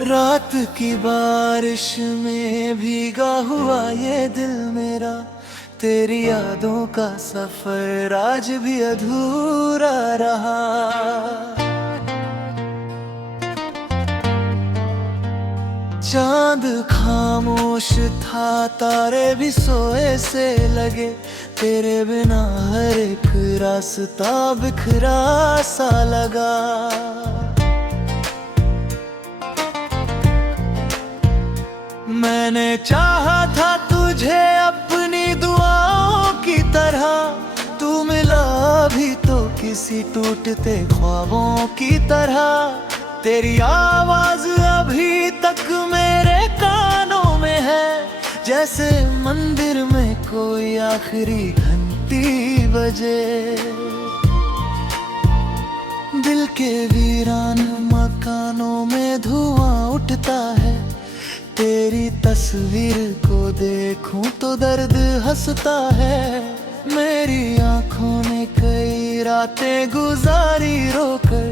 रात की बारिश में भीगा हुआ ये दिल मेरा, तेरी यादों का सफर आज भी अधूरा रहा। चांद खामोश था, तारे भी सोए से लगे, तेरे बिना हर एक रास्ता बिखरा सा लगा। मैंने चाहा था तुझे अपनी दुआओं की तरह, तू मिला भी तो किसी टूटते ख्वाबों की तरह। तेरी आवाज अभी तक मेरे कानों में है, जैसे मंदिर में कोई आखिरी घंटी बजे। दिल के वीरान मकानों में धुआं उठता है, तेरी तस्वीर को देखूं तो दर्द हंसता है। मेरी आंखों ने कई रातें गुजारी रोकर,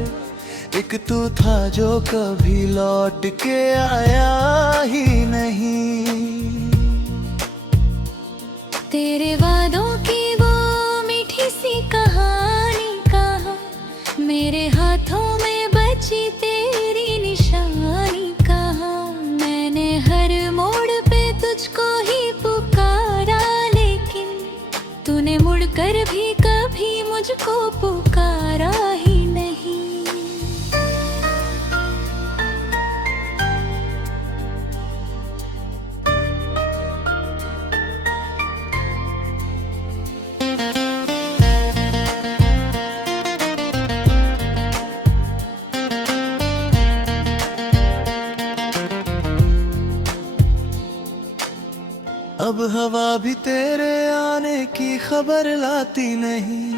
एक तू था जो कभी लौट के आया ही नहीं। तेरे वादों की वो मीठी सी कहानी कहाँ, मेरे हाथों में बची तेरी निशानी कहाँ। मैंने हर मोड़ पे तुझको ही पुकारा, लेकिन तूने मुड़कर भी कभी मुझको पुकारा ही नहीं। अब हवा भी तेरे आने की खबर लाती नहीं,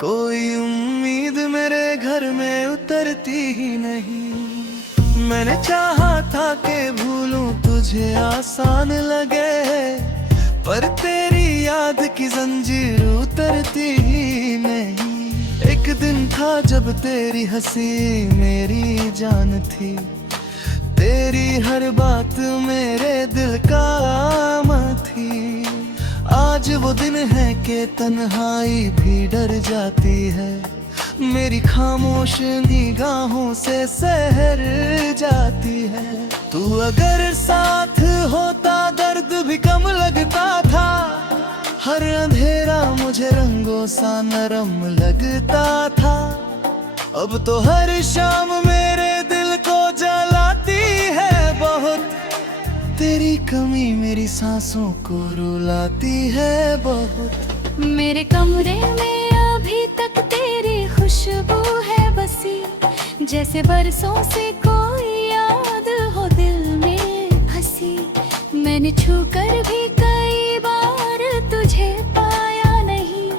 कोई उम्मीद मेरे घर में उतरती ही नहीं। मैंने चाहा था कि भूलूं तुझे आसान लगे, पर तेरी याद की जंजीर उतरती ही नहीं। एक दिन था जब तेरी हंसी मेरी जान थी, तेरी हर बात मेरे दिल का आम थी। आज वो दिन है कि तन्हाई भी डर जाती है, मेरी खामोश निगाहों से सहर जाती है। तू अगर साथ होता दर्द भी कम लगता था, हर अंधेरा मुझे रंगों सा नरम लगता था। अब तो हर शाम मेरे दिल को जलाती है बहुत, तेरी कमी मेरी सांसों को रुलाती है बहुत। मेरे कमरे में अभी तक तेरी खुशबू है बसी, जैसे बरसों से कोई याद हो दिल में फंसी। मैंने छूकर भी कई बार तुझे पाया नहीं,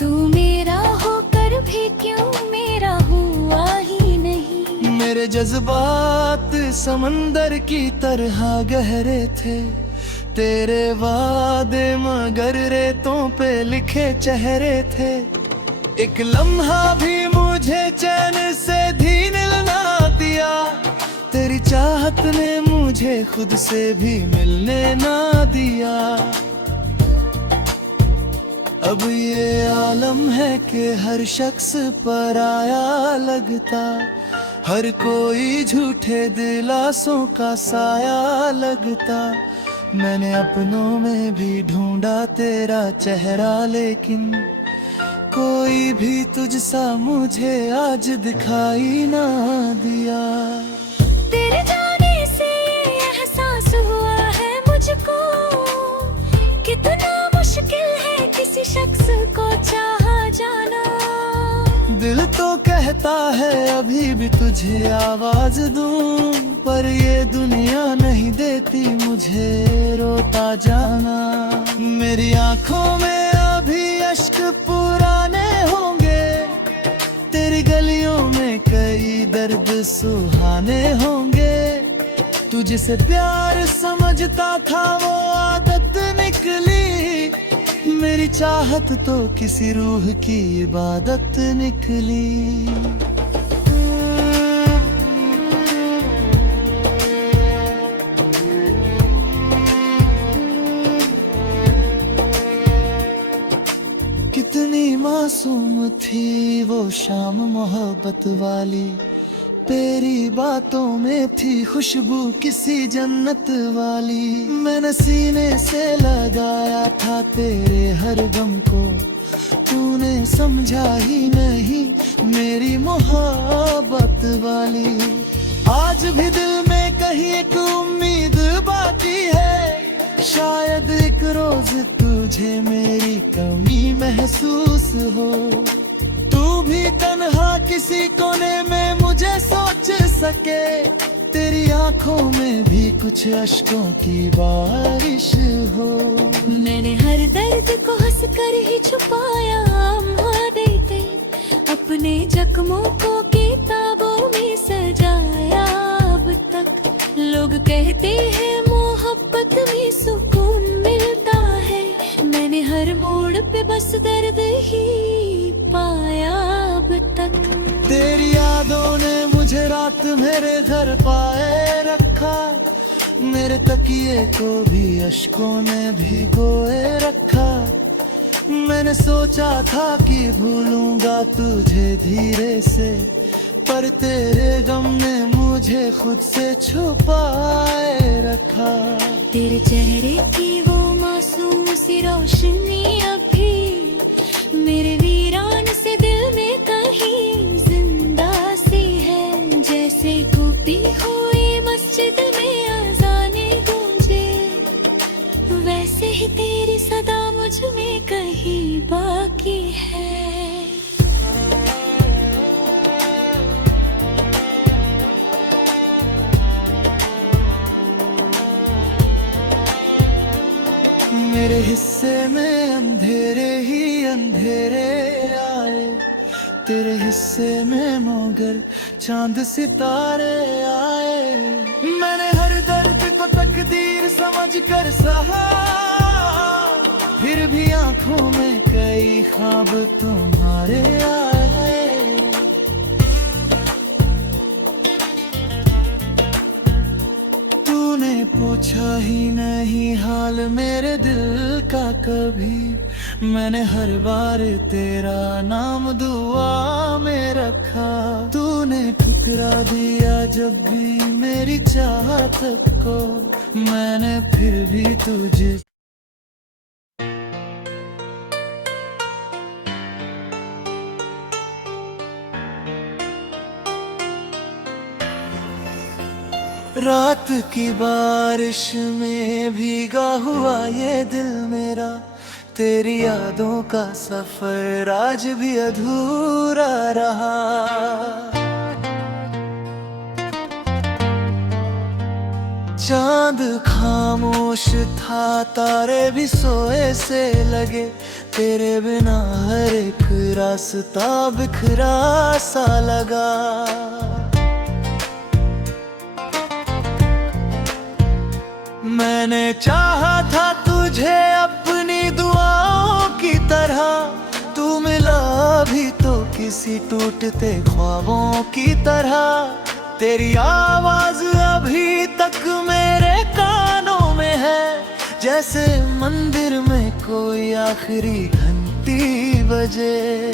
तू मेरा होकर भी क्यों मेरा हुआ ही नहीं। मेरे जज्बात समंदर की तरह गहरे थे, तेरे वादे मगर रेतों पे लिखे चेहरे थे। एक लम्हा भी मुझे चैन से धीन ना दिया, तेरी चाहत ने मुझे खुद से भी मिलने ना दिया। अब ये आलम है कि हर शख्स पराया लगता, हर कोई झूठे दिलासों का साया लगता। मैंने अपनों में भी ढूंढा तेरा चेहरा, लेकिन कोई भी तुझसा मुझे आज दिखाई ना दिया। तेरे जाने से एहसास हुआ है मुझको, कितना मुश्किल है किसी शख्स को चाहा जाना। दिल तो कहता है अभी भी तुझे आवाज दूं, पर ये दुनिया नहीं देती मुझे रोता जाना। मेरी आंखों में अभी अश्क पुराने होंगे, तेरी गलियों में कई दर्द सुहाने होंगे। तू जिसे प्यार समझता था वो आदत निकली, मेरी चाहत तो किसी रूह की इबादत निकली। मासूम थी वो शाम मोहब्बत वाली, तेरी बातों में थी खुशबू किसी जन्नत वाली। मैंने सीने से लगाया था तेरे हर गम को, तूने समझा ही नहीं मेरी मोहब्बत वाली। आज भी दिल में कहीं एक उम्मीद बाकी है, शायद एक रोज तुझे मेरी कमी महसूस हो। तू भी तन्हा किसी कोने में मुझे सोच सके, तेरी आंखों में भी कुछ अश्कों की बारिश हो। मैंने हर दर्द को हंसकर ही छुपाया देते, अपने जख्मों को किताबों में सजाया। अब तक लोग कहते हैं मोहब्बत में सुकून मिलता है, मैंने हर मोड़ पे बस दर्द ही पाया अब तक। तेरी यादों ने मुझे रात मेरे घर पाए रखा, मेरे तकिए को भी अश्कों ने भिगोए रखा। मैंने सोचा था कि भूलूंगा तुझे धीरे से, पर तेरे गम ने मुझे खुद से छुपाए रखा। तेरे चेहरे की वो मासूम सी रोशनी अभी मेरे वीरान से दिल में कहीं जिंदा सी है। जैसे डूबी हुई मस्जिद में अज़ाने गूंजे, वैसे ही तेरी सदा मुझ में कहीं बाकी है। मेरे हिस्से में अंधेरे ही अंधेरे आए, तेरे हिस्से में मगर चांद सितारे आए। मैंने हर दर्द को तकदीर समझ कर सहा, फिर भी आंखों में कई ख्वाब तुम्हारे आए। तूने पूछा ही नहीं हाल मेरे दिल का कभी, मैंने हर बार तेरा नाम दुआ में रखा। तूने ठुकरा दिया जब भी मेरी चाहत को, मैंने फिर भी तुझे रात की बारिश में भीगा हुआ ये दिल मेरा, तेरी यादों का सफर आज भी अधूरा रहा। चांद खामोश था, तारे भी सोए से लगे, तेरे बिना हर एक रास्ता बिखरा सा लगा। मैंने चाहा था तुझे अपनी दुआओं की तरह, तू मिला भी तो किसी टूटते ख्वाबों की तरह। तेरी आवाज अभी तक मेरे कानों में है, जैसे मंदिर में कोई आखिरी घंटी बजे।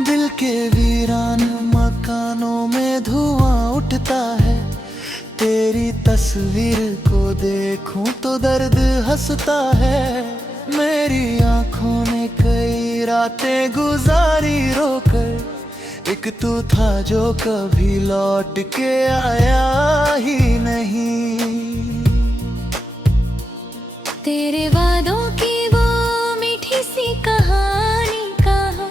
दिल के वीरान मकानों में धुआं उठता है, तेरी तस्वीर को देखूं तो दर्द हंसता है। मेरी आंखों ने कई रातें गुजारी रोकर, एक तू था जो कभी लौट के आया ही नहीं। तेरे वादों की वो मीठी सी कहानी कहाँ,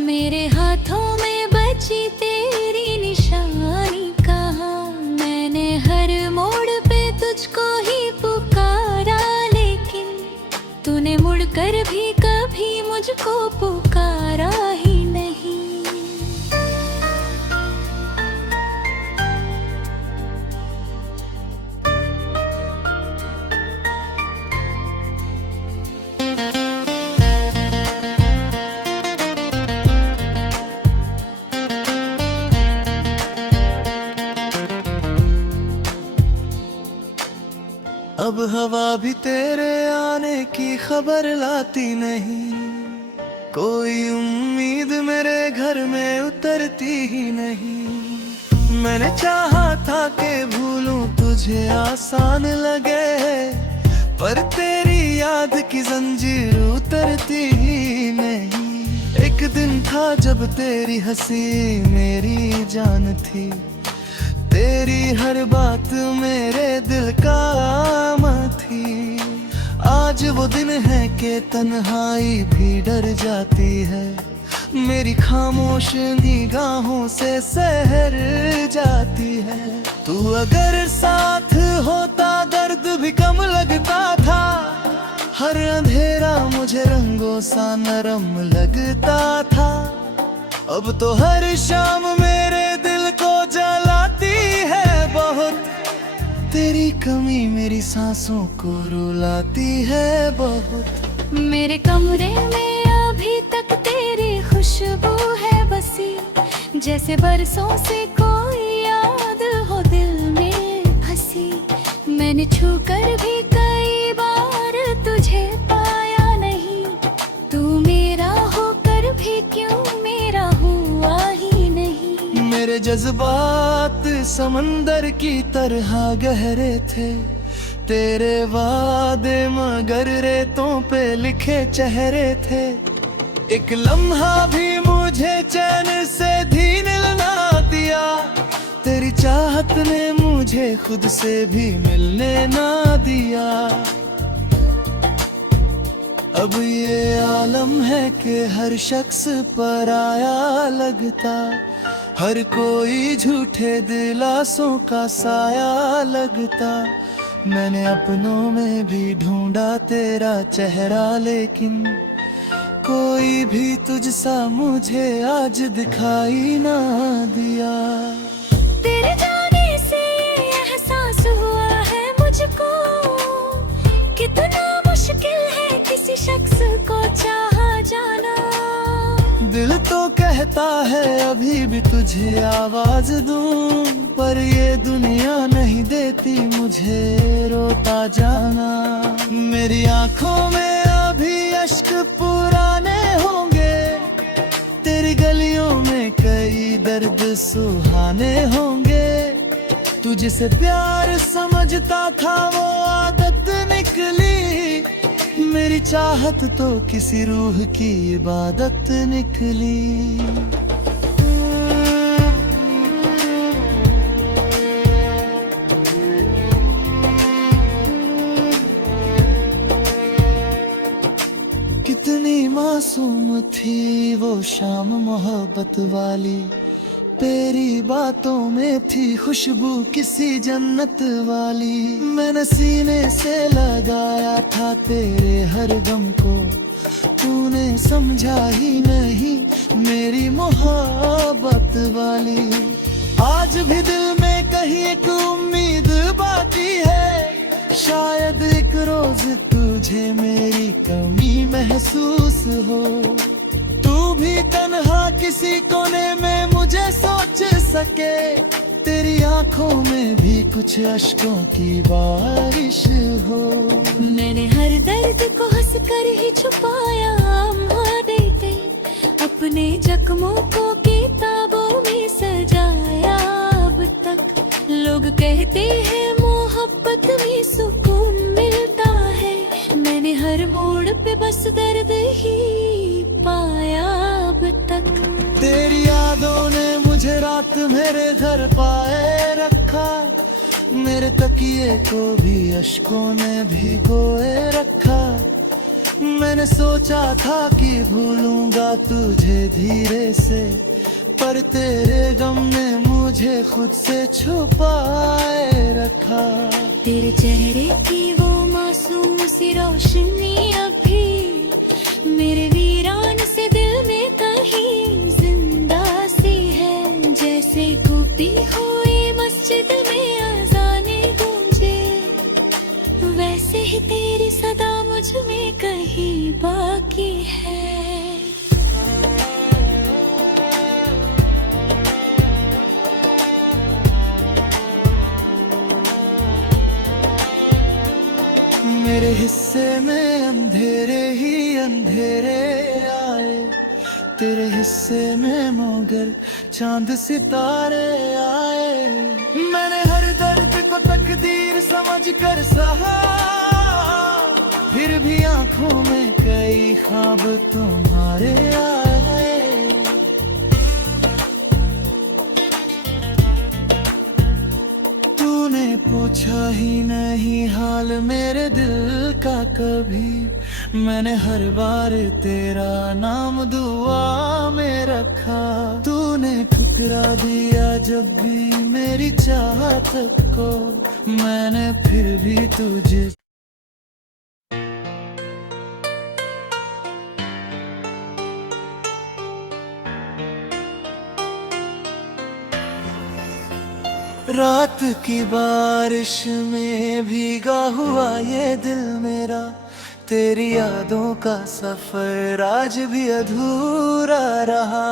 मेरे हाथों में बची तेरी निशानी कहाँ। मैंने हर मोड़ पे तुझको ही पुकारा, लेकिन तूने मुड़कर भी कभी मुझको पुकारा ही नहीं। अब हवा भी तेरे आने की खबर लाती नहीं, कोई उम्मीद मेरे घर में उतरती ही नहीं। मैंने चाहा था कि भूलूं तुझे आसान लगे, पर तेरी याद की जंजीर उतरती ही नहीं। एक दिन था जब तेरी हंसी मेरी जान थी, तेरी हर बात मेरे दिल का आम थी। आज वो दिन है कि तन्हाई भी डर जाती है, मेरी खामोश निगाहों से सहर जाती है। तू अगर साथ होता दर्द भी कम लगता था, हर अंधेरा मुझे रंगों सा नरम लगता था। अब तो हर शाम मेरे दिल को जलाती है बहुत, तेरी कमी मेरी सांसों को रुलाती है बहुत। मेरे कमरे में अभी तक तेरी खुशबू है बसी, जैसे बरसों से कोई याद हो दिल में फंसी। मैंने छू कर भी कई बार तुझे पाया नहीं, तू मेरा होकर भी क्यों मेरा हुआ ही नहीं। मेरे जज्बात समंदर की तरह गहरे थे, तेरे वादे मगर रेतों पे लिखे चेहरे थे। एक लम्हा भी मुझे चैन से धीन ना दिया, तेरी चाहत ने मुझे खुद से भी मिलने ना दिया। अब ये आलम है कि हर शख्स पराया लगता, हर कोई झूठे दिलासों का साया लगता। मैंने अपनों में भी ढूंढा तेरा चेहरा, लेकिन कोई भी तुझसा मुझे आज दिखाई ना दिया। तेरे जाने से एहसास हुआ है मुझको, कितना मुश्किल है किसी शख्स को चाहा जाना। दिल तो कहता है अभी भी तुझे आवाज दूं, पर ये दुनिया नहीं देती मुझे रोता जाना। मेरी आंखों में अभी अश्क पुराने होंगे, तेरी गलियों में कई दर्द सुहाने होंगे। तू जिसे प्यार समझता था वो आदत निकली, मेरी चाहत तो किसी रूह की इबादत निकली। कितनी मासूम थी वो शाम मोहब्बत वाली, तेरी बातों में थी खुशबू किसी जन्नत वाली। मैंने सीने से लगाया था तेरे हर गम को, तूने समझा ही नहीं मेरी मोहब्बत वाली। आज भी दिल में कहीं एक उम्मीद बाकी है, शायद एक रोज तुझे मेरी कमी महसूस हो। तू भी तन्हा किसी कोने में मुझे सोच सके, तेरी आंखों में भी कुछ अश्कों की बारिश हो। मैंने हर दर्द को हंसकर ही छुपाया दे के, अपने जख्मों को किताबों में सजाया अब तक। लोग कहते हैं मोहब्बत में सुकून मिलता है, मैंने हर मोड़ पे बस दर्द ही पाया अब तक। तेरी यादों ने मुझे रात मेरे घर पाए रखा, मेरे तकिए को भी अश्कों ने भिगोए रखा। मैंने सोचा था कि भूलूंगा तुझे धीरे से, पर तेरे गम ने मुझे खुद से छुपाए रखा। तेरे चेहरे की वो मासूम सी रोशनी अभी मेरे वीरान से दिल में कहीं जिंदा सी है। जैसे गूंजती हुई मस्जिद में अज़ाने गूंजे, वैसे ही तेरी सदा मुझ में कहीं बाकी है। मेरे हिस्से में अंधेरे ही अंधेरे आए, तेरे हिस्से में मगर चांद सितारे आए। मैंने हर दर्द को तकदीर समझ कर सहा, फिर भी आंखों में कई ख्वाब तुम्हारे आए। तूने पूछा ही नहीं हाल मेरे दिल का कभी, मैंने हर बार तेरा नाम दुआ में रखा। तूने ठुकरा दिया जब भी मेरी चाहत को, मैंने फिर भी तुझे रात की बारिश में भीगा हुआ ये दिल मेरा, तेरी यादों का सफर आज भी अधूरा रहा।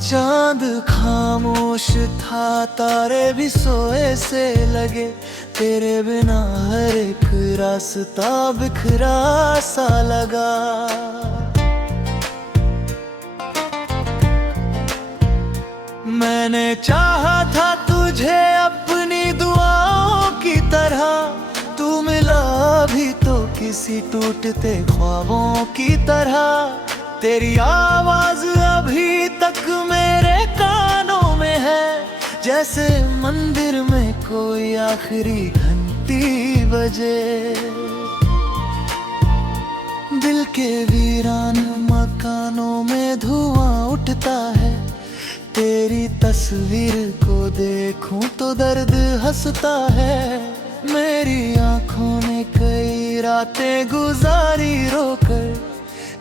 चांद खामोश था, तारे भी सोए से लगे, तेरे बिना हर एक रास्ता बिखरा सा लगा। मैंने चाहा था तुझे अपनी दुआओं की तरह, तू मिला भी तो किसी टूटते ख्वाबों की तरह। तेरी आवाज अभी तक मेरे कानों में है, जैसे मंदिर में कोई आखिरी घंटी बजे। दिल के वीरान मकानों में धुआं उठता है, तेरी तस्वीर को देखूं तो दर्द हंसता है। मेरी आंखों ने कई रातें गुजारी रोकर,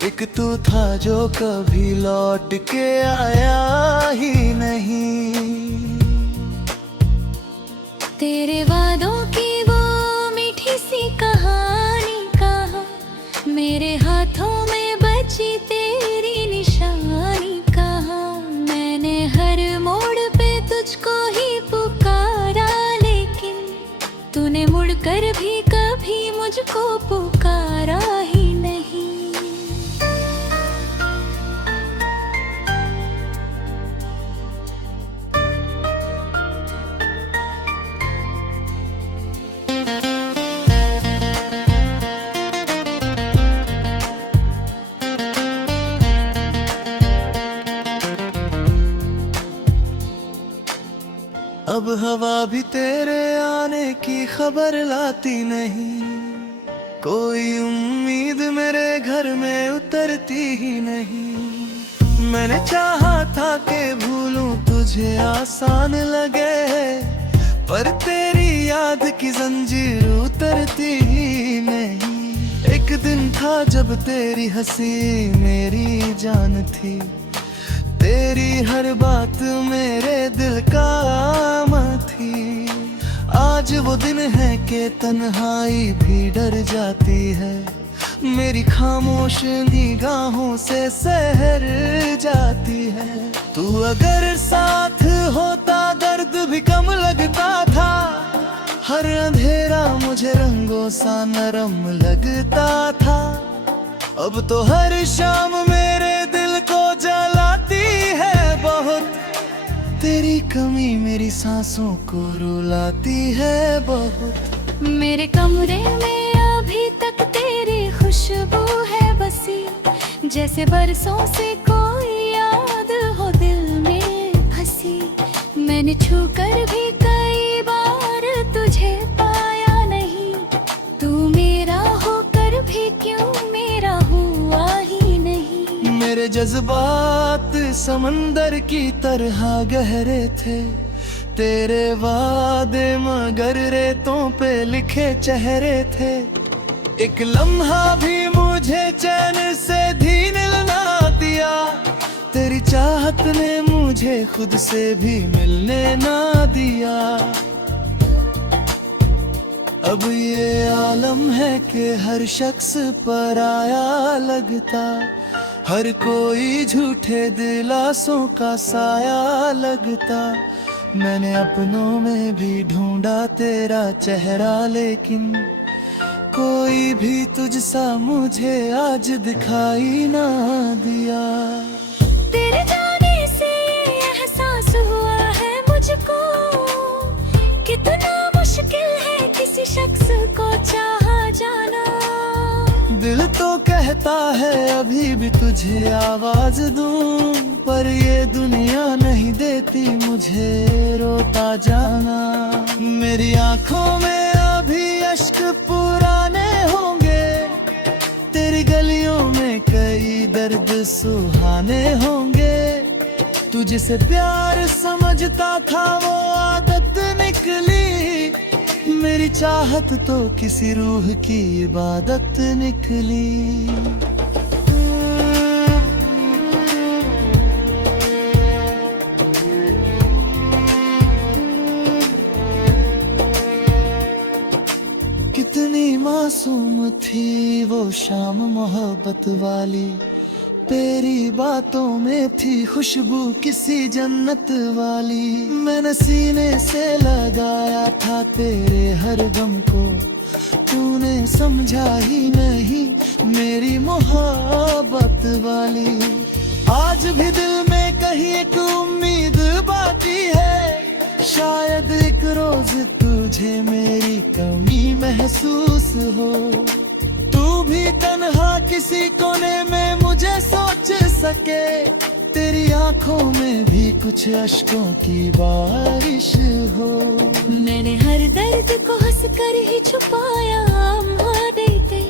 एक तू था जो कभी लौट के आया ही नहीं। तेरे वादों की वो मीठी सी कहानी कहाँ, मेरे हाथों में बची तेरी निशानी कहाँ। मैंने हर मोड़ पे तुझको ही पुकारा, लेकिन तूने मुड़कर भी कभी मुझको पुकारा ही नहीं। अब हवा भी तेरे आने की खबर लाती नहीं, कोई उम्मीद मेरे घर में उतरती ही नहीं। मैंने चाहा था कि भूलूं तुझे आसान लगे, पर तेरी याद की जंजीर उतरती ही नहीं। एक दिन था जब तेरी हंसी मेरी जान थी, तेरी हर बात मेरे दिल का आम थी। आज वो दिन है कि तन्हाई भी डर जाती है, मेरी खामोश निगाहों से सहर जाती है। तू अगर साथ होता दर्द भी कम लगता था, हर अंधेरा मुझे रंगों सा नरम लगता था। अब तो हर शाम मेरे दिल को जलाती है बहुत, तेरी कमी मेरी सांसों को रुलाती है बहुत। मेरे कमरे में अभी तक तेरी खुशबू है बसी, जैसे बरसों से कोई याद हो दिल में फंसी। मैंने छू कर भी कई बार तुझे पाया नहीं, तू मेरा होकर भी क्यों मेरा हुआ ही नहीं। मेरे जज्बात समंदर की तरह गहरे थे, तेरे वादे मगर रेतों पे लिखे चेहरे थे। एक लम्हा भी मुझे चैन से धीन ना दिया, तेरी चाहत ने मुझे खुद से भी मिलने ना दिया। अब ये आलम है कि हर शख्स पराया लगता, हर कोई झूठे दिलासों का साया लगता। मैंने अपनों में भी ढूंढा तेरा चेहरा, लेकिन कोई भी तुझसा मुझे आज दिखाई ना दिया। तेरे जाने से एहसास हुआ है मुझको, कितना मुश्किल है किसी शख्स को चाहा जाना। दिल तो कहता है अभी भी तुझे आवाज दूं, पर ये दुनिया नहीं देती मुझे रोता जाना। मेरी आंखों में अभी अश्क पुराने होंगे, तेरी गलियों में कई दर्द सुहाने होंगे। तू जिसे प्यार समझता था वो आदत निकली, मेरी चाहत तो किसी रूह की इबादत निकली। कितनी मासूम थी वो शाम मोहब्बत वाली, तेरी बातों में थी खुशबू किसी जन्नत वाली। मैंने सीने से लगाया था तेरे हर गम को, तूने समझा ही नहीं मेरी मोहब्बत वाली। आज भी दिल में कहीं एक उम्मीद बाकी है, शायद एक रोज तुझे मेरी कमी महसूस हो। तू भी तन्हा किसी कोने में मुझे सोच सके, तेरी आंखों में भी कुछ अश्कों की बारिश हो। मैंने हर दर्द को हंसकर ही छुपाया, दे गई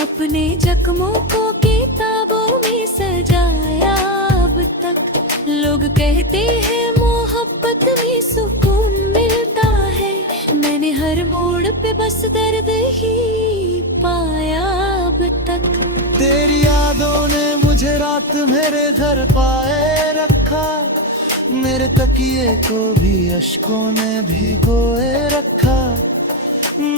अपने जख्मों को किताबों में सजाया। अब तक लोग कहते हैं मोहब्बत में सुकून मिलता है, मैंने हर मोड़ पे बस दर्द ही पाया अब तक। तेरी यादों ने मुझे रात मेरे घर पाए रखा, मेरे तकिए को भी अश्कों ने भिगोए रखा।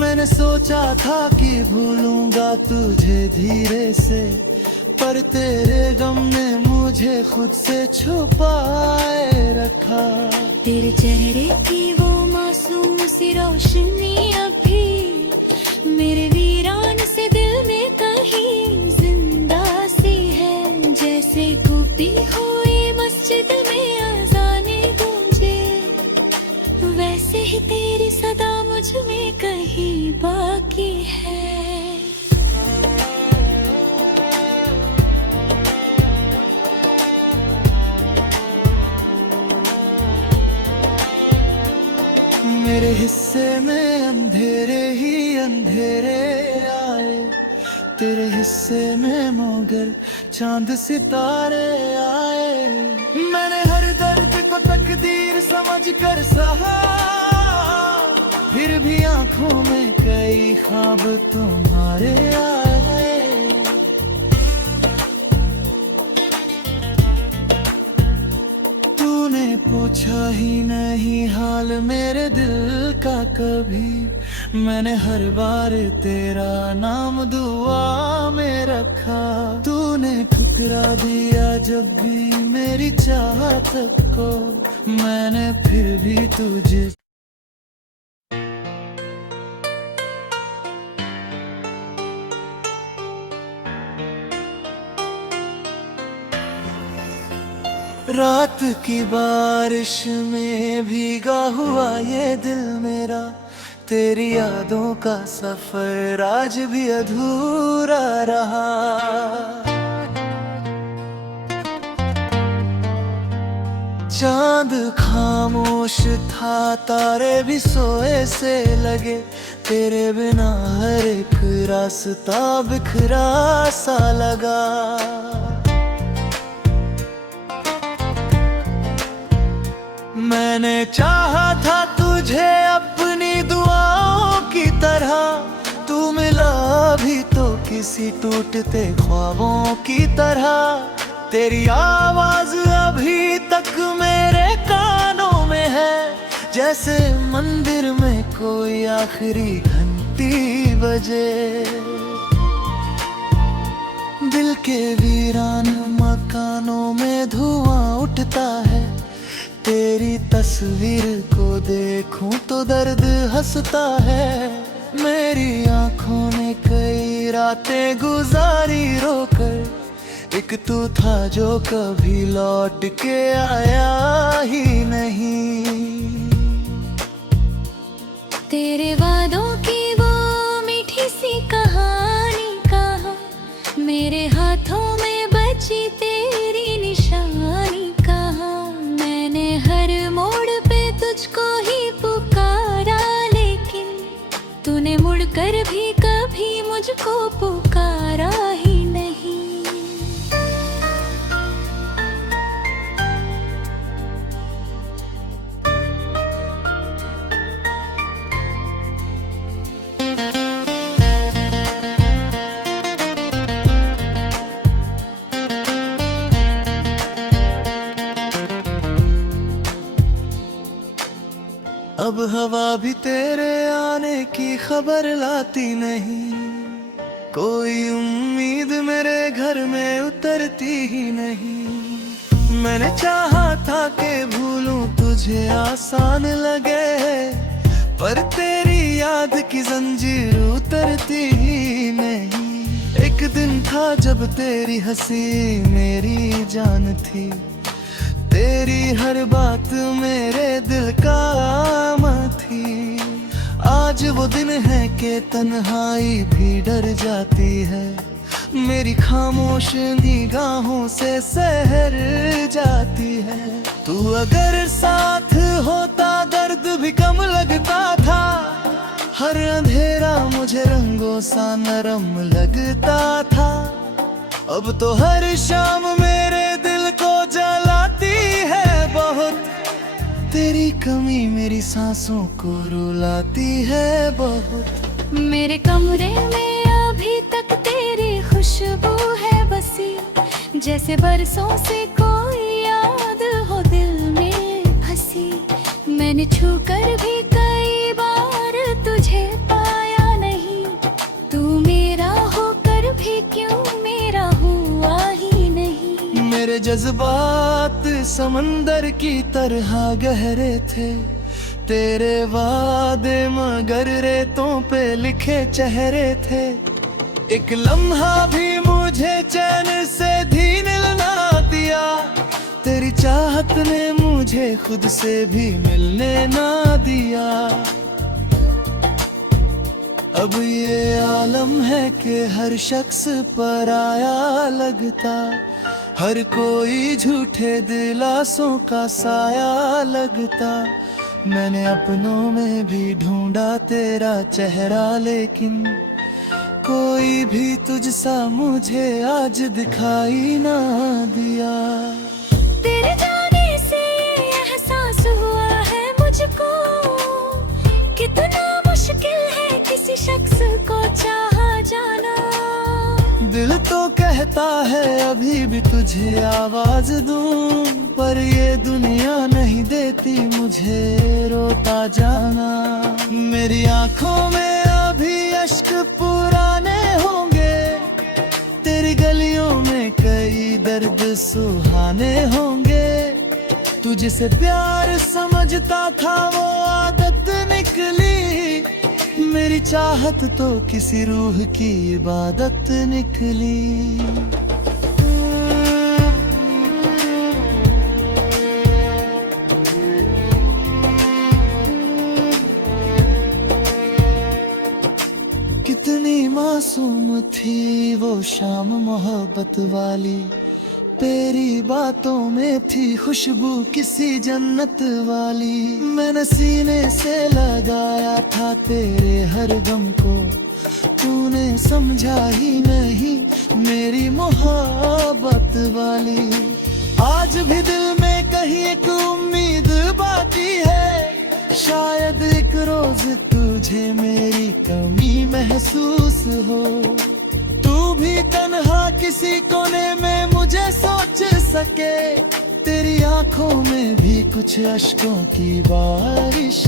मैंने सोचा था कि भूलूंगा तुझे धीरे से, पर तेरे गम ने मुझे खुद से छुपाए रखा। तेरे चेहरे की वो मासूम सी रोशनी अभी मेरे वीरान से दिल में कहीं जिंदा सी है। जैसे गूंजती हुई मस्जिद में अज़ाने गूंजे, वैसे ही तेरी सदा मुझ में कहीं बाकी है। मेरे हिस्से में अंधेरे ही अंधेरे आए, तेरे हिस्से में मगर चांद सितारे आए। मैंने हर दर्द को तकदीर समझ कर सहा, फिर भी आंखों में कई ख्वाब तुम्हारे आए। तूने पूछा ही नहीं हाल मेरे दिल का कभी, मैंने हर बार तेरा नाम दुआ में रखा। तूने ठुकरा दिया जब भी मेरी चाहत को, मैंने फिर भी तुझे रात की बारिश में भीगा हुआ ये दिल मेरा, तेरी यादों का सफर आज भी अधूरा रहा। चांद खामोश था, तारे भी सोए से लगे, तेरे बिना हर एक रास्ता बिखरा सा लगा। मैंने चाहा था तुझे अपनी दुआओं की तरह, तू मिला भी तो किसी टूटते ख्वाबों की तरह। तेरी आवाज अभी तक मेरे कानों में है, जैसे मंदिर में कोई आखिरी घंटी बजे। दिल के वीरान मकानों में धुआं उठता है, तेरी तस्वीर को देखूं तो दर्द हंसता है। मेरी आंखों ने कई रातें गुजारी रोकर, एक तू था जो कभी लौट के आया ही नहीं। तेरे वादों की वो मीठी सी कहानी कहाँ, मेरे हाथों में बची तेरी निशानी कहाँ। मैंने हर मोड़ पे तुझको ही पुकारा, लेकिन तूने मुड़कर भी कभी मुझको पुकारा ही नहीं। अब हवा भी तेरे आने की खबर लाती नहीं, कोई उम्मीद मेरे घर में उतरती ही नहीं। मैंने चाहा था कि भूलूं तुझे आसान लगे, पर तेरी याद की जंजीर उतरती ही नहीं। एक दिन था जब तेरी हंसी मेरी जान थी, तेरी हर बात मेरे दिल का आम थी। आज वो दिन है कि तन्हाई भी डर जाती है, मेरी खामोश निगाहों से सहर जाती है। तू अगर साथ होता दर्द भी कम लगता था, हर अंधेरा मुझे रंगों सा नरम लगता था। अब तो हर शाम मेरे दिल को जलाती है बहुत, तेरी कमी मेरी सांसों को रुलाती है बहुत। मेरे कमरे में अभी तक तेरी खुशबू है बसी, जैसे बरसों से कोई याद हो दिल में फंसी। मैंने छू कर भी कई बार तुझे पाया नहीं, तू मेरा होकर भी क्यों मेरा हुआ ही नहीं। मेरे जज्बात समंदर की तरह गहरे थे, तेरे वादे मगर रेतों पे लिखे चेहरे थे। एक लम्हा भी मुझे चैन से धीरे ना दिया, तेरी चाहत ने मुझे खुद से भी मिलने ना दिया। अब ये आलम है कि हर शख्स पराया लगता, हर कोई झूठे दिलासों का साया लगता। मैंने अपनों में भी ढूंढा तेरा चेहरा, लेकिन कोई भी तुझसा मुझे आज दिखाई ना दिया। तेरे जाने से एहसास हुआ है मुझको, कितना मुश्किल है किसी शख्स को चाहा जाना। दिल तो कहता है अभी भी तुझे आवाज दूं, पर ये दुनिया नहीं देती मुझे रोता जाना। मेरी आंखों में अभी अश्क पुराने होंगे, तेरी गलियों में कई दर्द सुहाने होंगे। तू जिसे प्यार समझता था वो आदत निकली, मेरी चाहत तो किसी रूह की इबादत निकली। कितनी मासूम थी वो शाम मोहब्बत वाली, तेरी बातों में थी खुशबू किसी जन्नत वाली। मैंने सीने से लगाया था तेरे हर गम को, तूने समझा ही नहीं मेरी मोहब्बत वाली। आज भी दिल में कहीं एक उम्मीद बाकी है, शायद एक रोज तुझे मेरी कमी महसूस हो। तू भी तन्हा किसी कोने में मुझे सोच सके, तेरी आंखों में भी कुछ अश्कों की बारिश